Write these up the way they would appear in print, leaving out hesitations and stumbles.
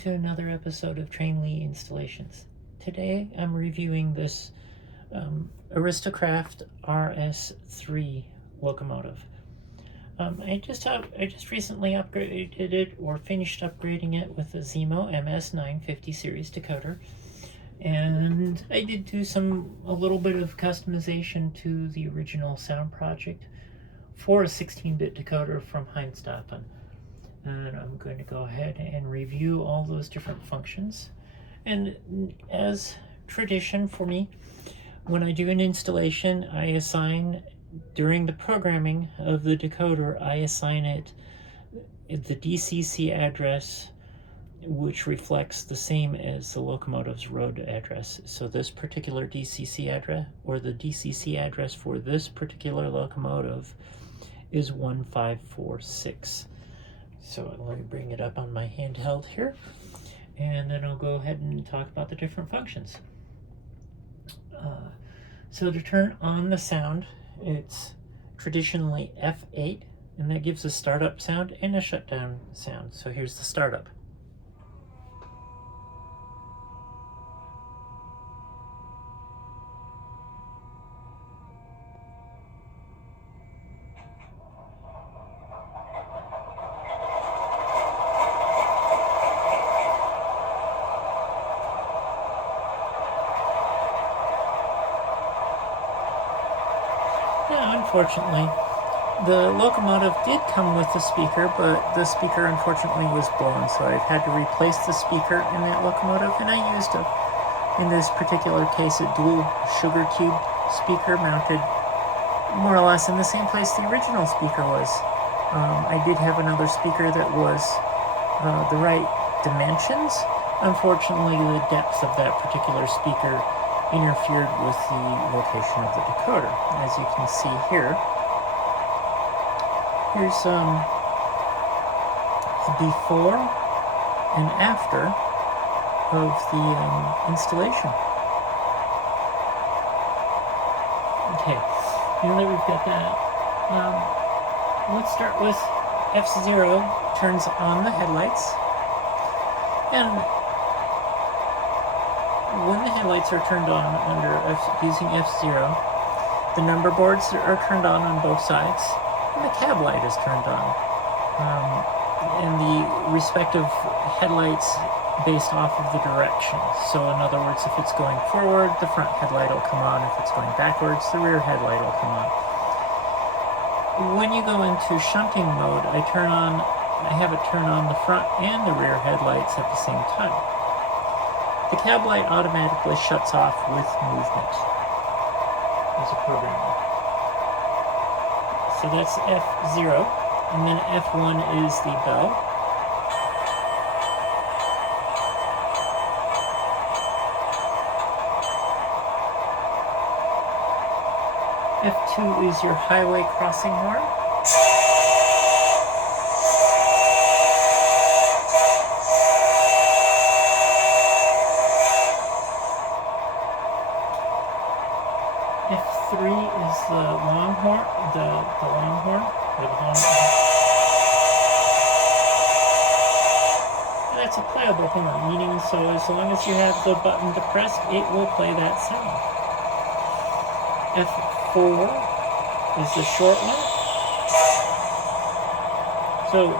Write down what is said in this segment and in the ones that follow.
to another episode of Train Lee Installations. Today I'm reviewing this Aristocraft RS3 locomotive. I just recently upgraded it, or finished upgrading it, with a Zimo MS950 series decoder, and I did do a little bit of customization to the original sound project for a 16-bit decoder from Heinz-Dappen. And I'm going to go ahead and review all those different functions. And as tradition for me, when I do an installation, I assign, during the programming of the decoder, I assign it the DCC address, which reflects the same as the locomotive's road address. So this particular DCC address, or the DCC address for this particular locomotive, is 1546. So let me bring it up on my handheld here, and then I'll go ahead and talk about the different functions. So to turn on the sound, it's traditionally F8, and that gives a startup sound and a shutdown sound. So here's the startup. Now, unfortunately, the locomotive did come with a speaker, but the speaker unfortunately was blown, so I've had to replace the speaker in that locomotive, and I used, in this particular case, a dual sugar cube speaker mounted more or less in the same place the original speaker was. I did have another speaker that was the right dimensions. Unfortunately, the depth of that particular speaker interfered with the location of the decoder. As you can see here, here's a before and after of the installation. Okay, now that we've got that, let's start with F0 turns on the headlights, and when the headlights are turned on using F0, the number boards are turned on both sides, and the cab light is turned on. And the respective headlights based off of the direction. So in other words, if it's going forward, the front headlight will come on. If it's going backwards, the rear headlight will come on. When you go into shunting mode, I have it turn on the front and the rear headlights at the same time. The cab light automatically shuts off with movement as a programmer. So that's F0, and then F1 is the bell. F2 is your highway crossing horn. F3 is the longhorn, the longhorn, or the horn. And that's a playable horn, meaning so as long as you have the button depressed, it will play that sound. F4 is the short one. So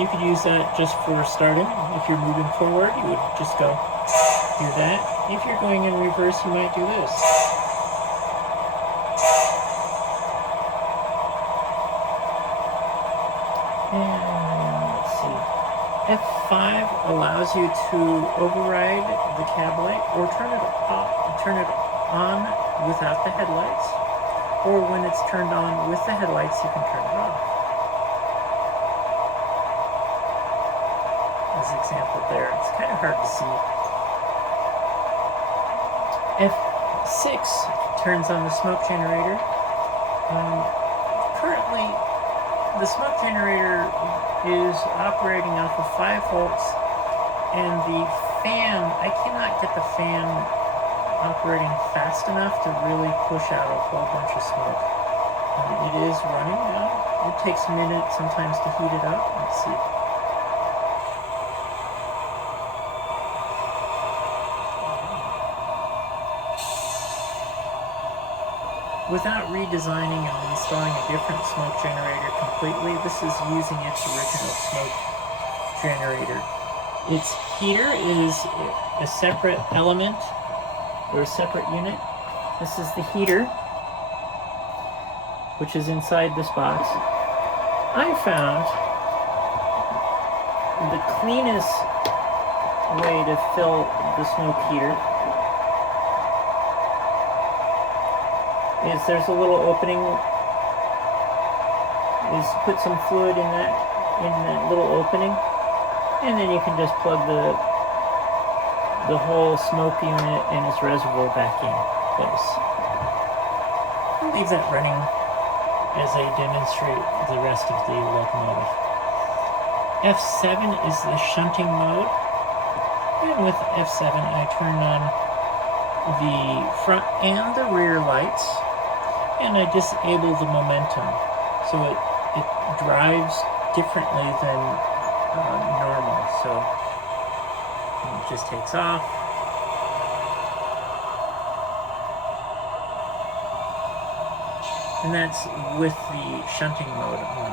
you could use that just for starting. If you're moving forward, you would just go do that. If you're going in reverse, you might do this. And let's see. F5 allows you to override the cab light or turn it on without the headlights, or when it's turned on with the headlights, you can turn it off. As example there, it's kind of hard to see. F6 turns on the smoke generator. Currently, the smoke generator is operating off of 5 volts, and the fan, I cannot get the fan operating fast enough to really push out a whole bunch of smoke. It is running now. It takes a minute sometimes to heat it up. Let's see. without redesigning and installing a different smoke generator completely. This is using its original smoke generator. Its heater is a separate element or a separate unit. This is the heater, which is inside this box. I found the cleanest way to fill the smoke heater is there's a little opening, is put some fluid in that little opening, and then you can just plug the whole smoke unit and its reservoir back in place. I'll leave that running as I demonstrate the rest of the locomotive. F7 is the shunting mode, and with F7 I turn on the front and the rear lights, and I disable the momentum, so it drives differently than normal. So it just takes off. And that's with the shunting mode on.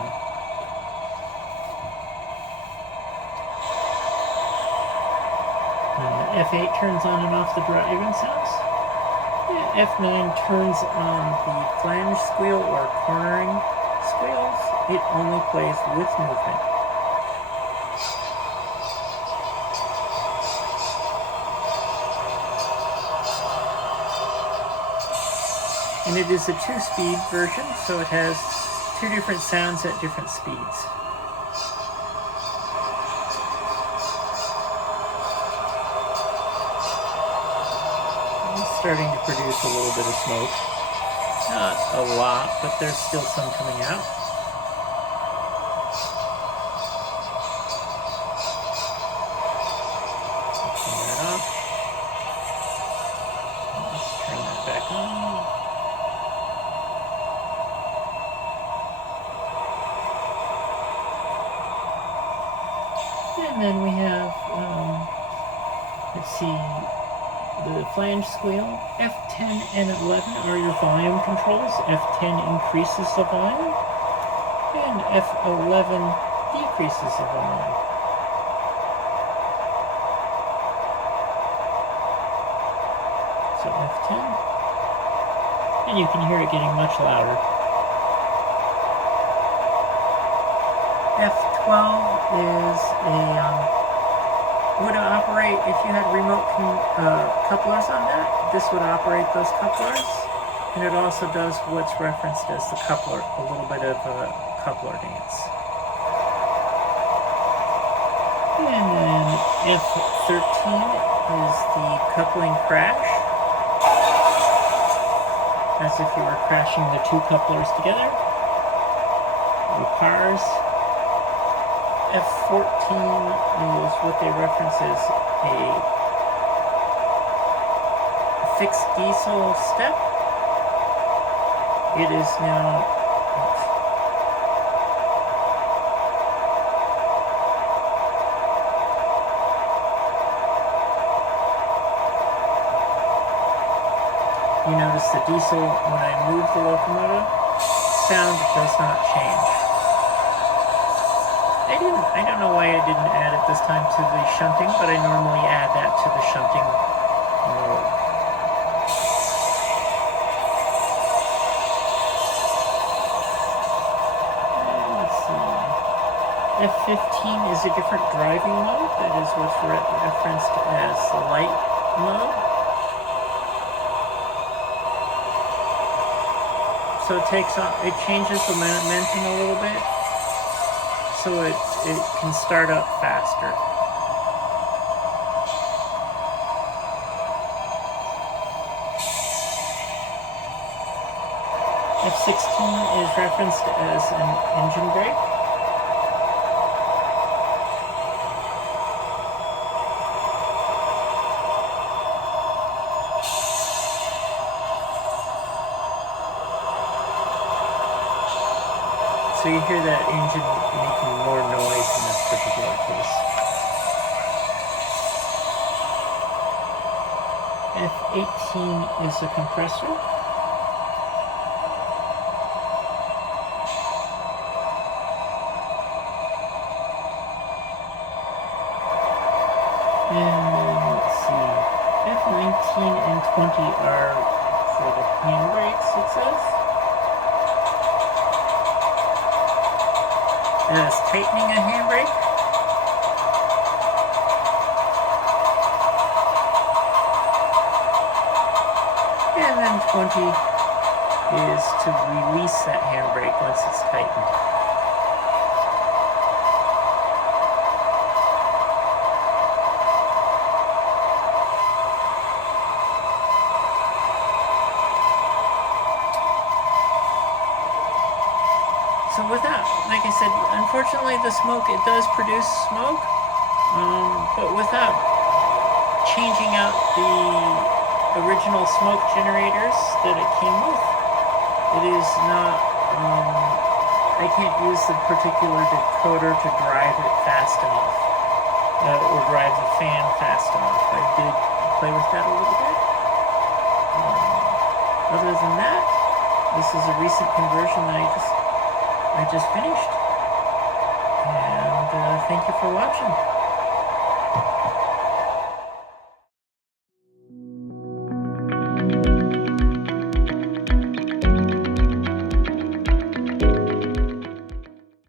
F8 turns on and off the driving sounds. F9 turns on the flange squeal or cornering squeals. It only plays with movement. And it is a 2-speed version, so it has 2 different sounds at different speeds. Starting to produce a little bit of smoke. Not a lot, but there's still some coming out. Turn that off. Let's turn that back on. And then we have, let's see, the flange squeal. F10 and 11 are your volume controls. F10 increases the volume, and F11 decreases the volume. So F10, and you can hear it getting much louder. F12 is would operate if you had remote couplers on that. This would operate those couplers, and it also does what's referenced as the coupler, a little bit of a coupler dance. And then F13 is the coupling crash, as if you were crashing the 2 couplers together. The cars. F14 is what they reference as a fixed diesel step. It is now, you notice the diesel, when I move the locomotive, sound does not change. I don't know why I didn't add it this time to the shunting, but I normally add that to the shunting mode. And let's see. F15 is a different driving mode. That is what's referenced as the light mode. So it takes off, it changes the momentum a little bit, so it can start up faster. F16 is referenced as an engine brake. So you hear that engine making more noise in this particular case. F18 is a compressor. 20 are for the handbrakes, it says. As tightening a handbrake. And then 20 is to release that handbrake once it's tightened. So with that, like I said, unfortunately the smoke, it does produce smoke, but without changing out the original smoke generators that it came with, it is not, I can't use the particular decoder to drive it fast enough, or drive the fan fast enough. I did play with that a little bit. Other than that, this is a recent conversion that I just finished, and thank you for watching.